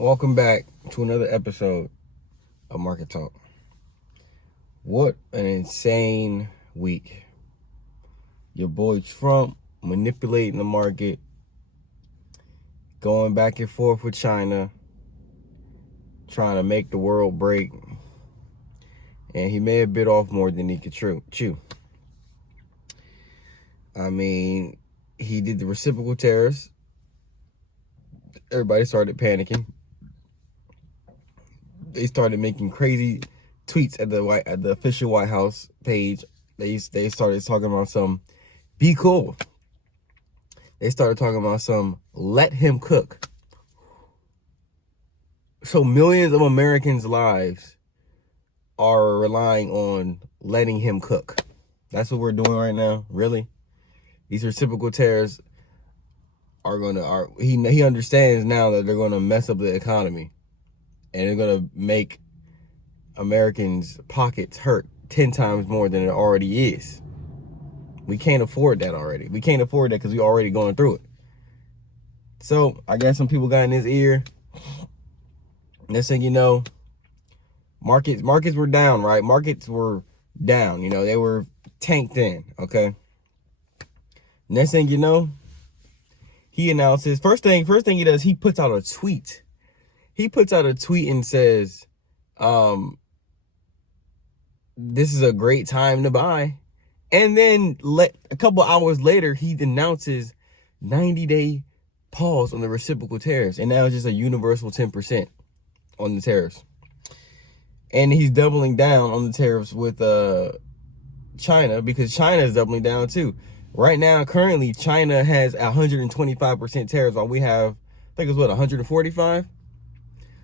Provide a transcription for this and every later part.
Welcome back to another episode of Market Talk. What an insane week. Your boy Trump manipulating the market, going back and forth with China, trying to make the world break. And he may have bit off more than he could chew. I mean, he did the reciprocal tariffs. Everybody started panicking. They started making crazy tweets at the official White House page. They started talking about some be cool. They started talking about some let him cook. So millions of Americans' lives are relying on letting him cook. That's what we're doing right now. Really, these reciprocal tariffs he understands now that they're gonna mess up the economy. And they're going to make Americans' pockets hurt 10 times more than it already is. We can't afford that already. We can't afford that because we're already going through it. So, I guess some people got in his ear. Next thing you know, markets were down, right? Markets were down. You know, they were tanked in, okay? Next thing you know, he announces, first thing he does, he puts out a tweet. He puts out a tweet and says, this is a great time to buy. And then a couple hours later, he announces 90-day pause on the reciprocal tariffs. And now it's just a universal 10% on the tariffs. And he's doubling down on the tariffs with China, because China is doubling down too. Right now, currently, China has 125% tariffs, while we have, I think it's 145?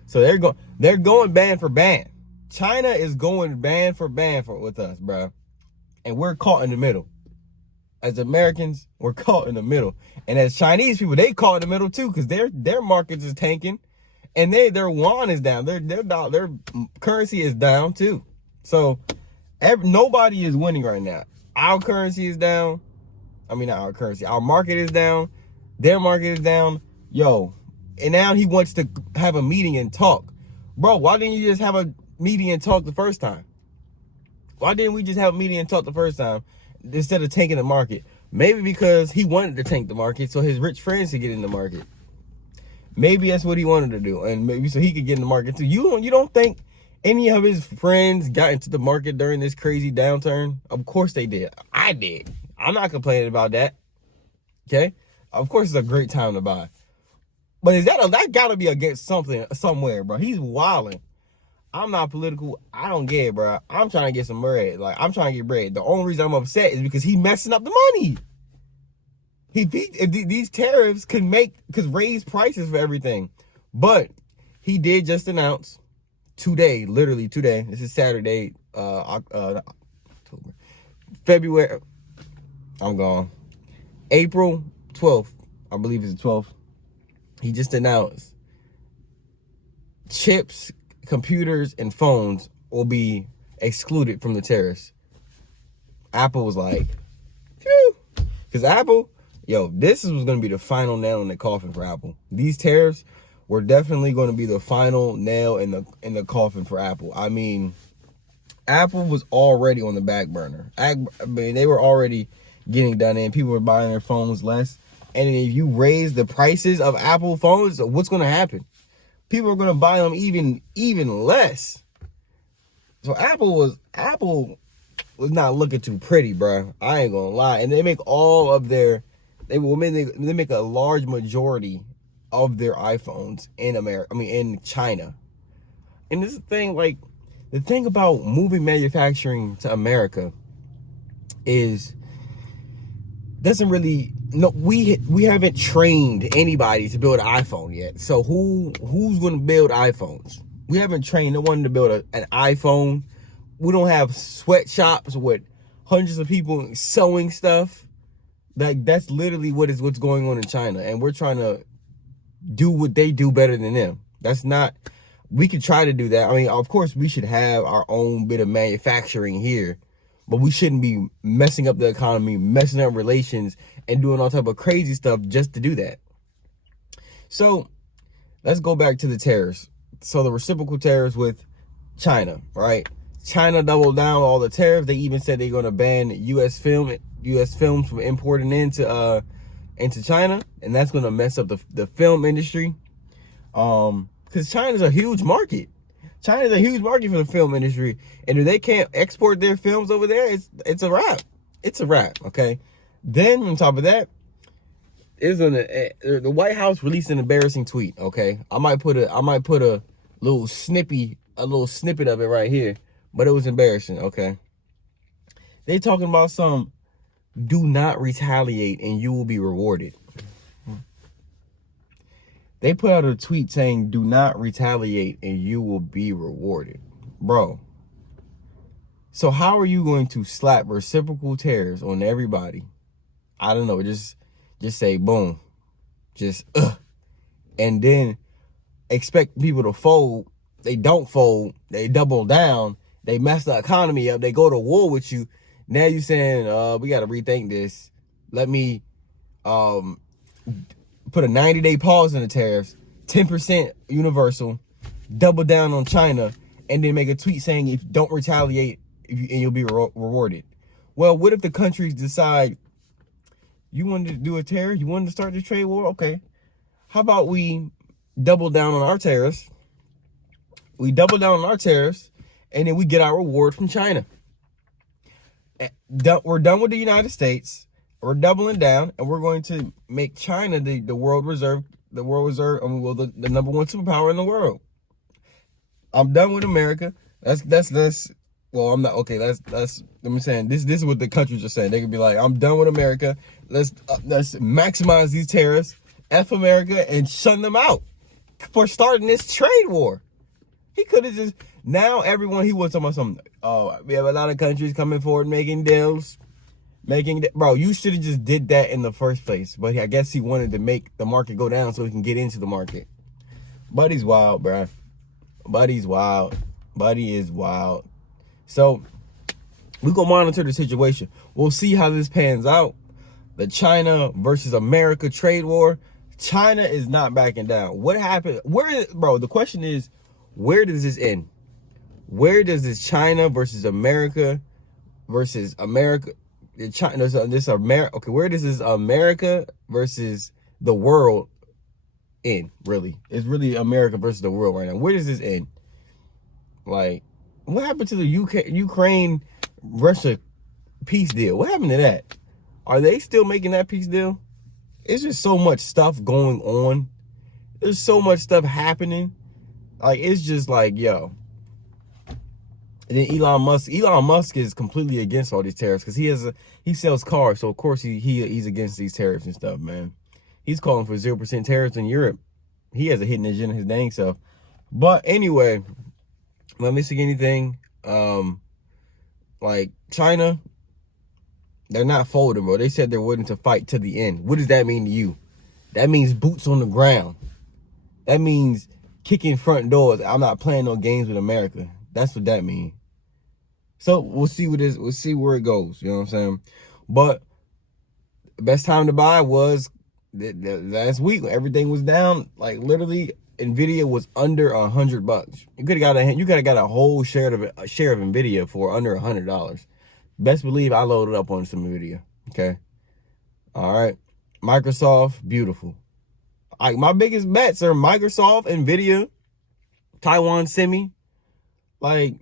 So they're going ban for ban. China is going ban for ban with us, bro. And we're caught in the middle. As Americans, we're caught in the middle. And as Chinese people, they caught in the middle too, because their markets is tanking, and their yuan is down. Their currency is down too. So nobody is winning right now. Our currency is down. I mean, not our currency. Our market is down. Their market is down. Yo. And now he wants to have a meeting and talk. Bro, why didn't you just have a meeting and talk the first time? Why didn't we just have a meeting and talk the first time instead of tanking the market? Maybe because he wanted to tank the market so his rich friends could get in the market. Maybe that's what he wanted to do. And maybe so he could get in the market too. You don't think any of his friends got into the market during this crazy downturn? Of course they did. I did. I'm not complaining about that. Okay? Of course it's a great time to buy. But that gotta be against something somewhere, bro. He's wilding. I'm not political. I don't get it, bro. I'm trying to get some bread. Like, I'm trying to get bread. The only reason I'm upset is because he's messing up the money. These tariffs could raise prices for everything. But he did just announce today, literally today. This is Saturday, October, February. I'm gone. April 12th. I believe it's the 12th. He just announced chips, computers, and phones will be excluded from the tariffs. Apple was like, phew. Because Apple, this was going to be the final nail in the coffin for Apple. These tariffs were definitely going to be the final nail in the coffin for Apple. I mean, Apple was already on the back burner. I mean, they were already getting done in. People were buying their phones less. And if you raise the prices of Apple phones, what's going to happen? People are going to buy them even less. So Apple was not looking too pretty, bro. I ain't gonna lie. And they make they make a large majority of their iPhones in America. I mean, in China. And this is the thing, like, the thing about moving manufacturing to America is we haven't trained anybody to build an iPhone yet. So who's going to build iPhones? We haven't trained no one to build an iPhone. We don't have sweatshops with hundreds of people sewing stuff. Like, that's literally what's going on in China, and we're trying to do what they do better than them. We could try to do that. I mean, of course, we should have our own bit of manufacturing here, but we shouldn't be messing up the economy, messing up relations, and doing all type of crazy stuff just to do that. So let's go back to the tariffs. So the reciprocal tariffs with China, right? China doubled down all the tariffs. They even said they're going to ban U.S. films from importing into China, and that's going to mess up the film industry. Because China's a huge market. China's a huge market for the film industry, and if they can't export their films over there, it's a wrap. It's a wrap. Okay. Then on top of that, the White House released an embarrassing tweet. Okay, I might put a little snippet of it right here, but it was embarrassing. Okay, they talking about some do not retaliate and you will be rewarded. They put out a tweet saying do not retaliate and you will be rewarded, bro. So how are you going to slap reciprocal tariffs on everybody? I don't know, just say boom, and then expect people to fold. They don't fold. They double down. They mess the economy up. They go to war with you. Now you saying, we got to rethink this. Let me put a 90-day pause in the tariffs, 10% universal, double down on China, and then make a tweet saying if don't retaliate, and you'll be rewarded. Well, what if the countries decide you wanted to do a tariff, you wanted to start the trade war? Okay, how about we double down on our tariffs? We double down on our tariffs, and then we get our reward from China. We're done with the United States. We're doubling down, and we're going to make China the world reserve, the number one superpower in the world. I'm done with America. Well, I'm not okay. That's. I'm saying this is what the countries are saying. They could be like, I'm done with America. Let's maximize these tariffs, F America, and shut them out for starting this trade war. He could have just now everyone he was talking about something. Oh, we have a lot of countries coming forward making deals, bro. You should have just did that in the first place. But I guess he wanted to make the market go down so he can get into the market. Buddy's wild, bro. Buddy's wild. Buddy is wild. So we gonna monitor the situation. We'll see how this pans out. The China versus America trade war. China is not backing down. What happened? The question is, where does this end? Where does this China versus America versus America? Okay, where does this America versus the world end? Really, it's really America versus the world right now. Where does this end? Like, what happened to the Ukraine Russia peace deal? What happened to that? Are they still making that peace deal? It's just so much stuff going on. There's so much stuff happening. Like, it's just like, yo. And then Elon Musk is completely against all these tariffs because he sells cars, so of course he's against these tariffs and stuff, man. He's calling for 0% tariffs in Europe. He has a hidden agenda his dang self. But anyway, am I missing anything? Like China, they're not folding, bro. They said they're willing to fight to the end. What does that mean to you? That means boots on the ground. That means kicking front doors. I'm not playing no games with America. That's what that means. So we'll see we'll see where it goes. You know what I'm saying? But the best time to buy was the last week. Everything was down. Like literally, Nvidia was under $100. You could have got a whole share of Nvidia for under $100. Best believe I loaded up on some Nvidia. Okay. All right. Microsoft, beautiful. Like my biggest bets are Microsoft, Nvidia, Taiwan Semi, like,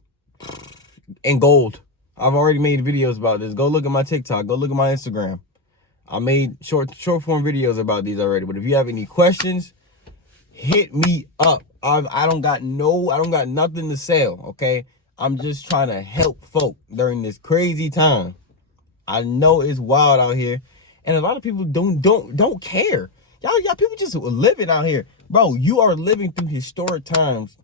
and gold. I've already made videos about this. Go look at my TikTok. Go look at my Instagram. I made short form videos about these already. But if you have any questions, hit me up. I don't got nothing to sell. Okay. I'm just trying to help folk during this crazy time. I know it's wild out here, and a lot of people don't care. Y'all people just living out here, bro. You are living through historic times.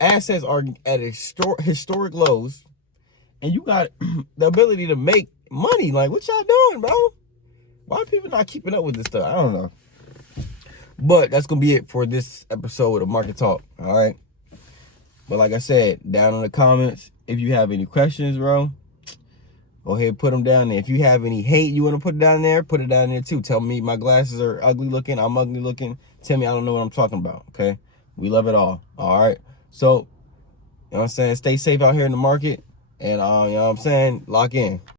Assets are at historic lows, and you got the ability to make money. Like, what y'all doing, bro? Why are people not keeping up with this stuff? I don't know. But that's gonna be it for this episode of Market Talk. All right. But like I said, down in the comments, if you have any questions, bro, go ahead and put them down there. If you have any hate you want to put it down there, put it down there too. Tell me my glasses are ugly looking. I'm ugly looking. Tell me I don't know what I'm talking about, okay? We love it all. All right. So, you know what I'm saying? Stay safe out here in the market. And, you know what I'm saying? Lock in.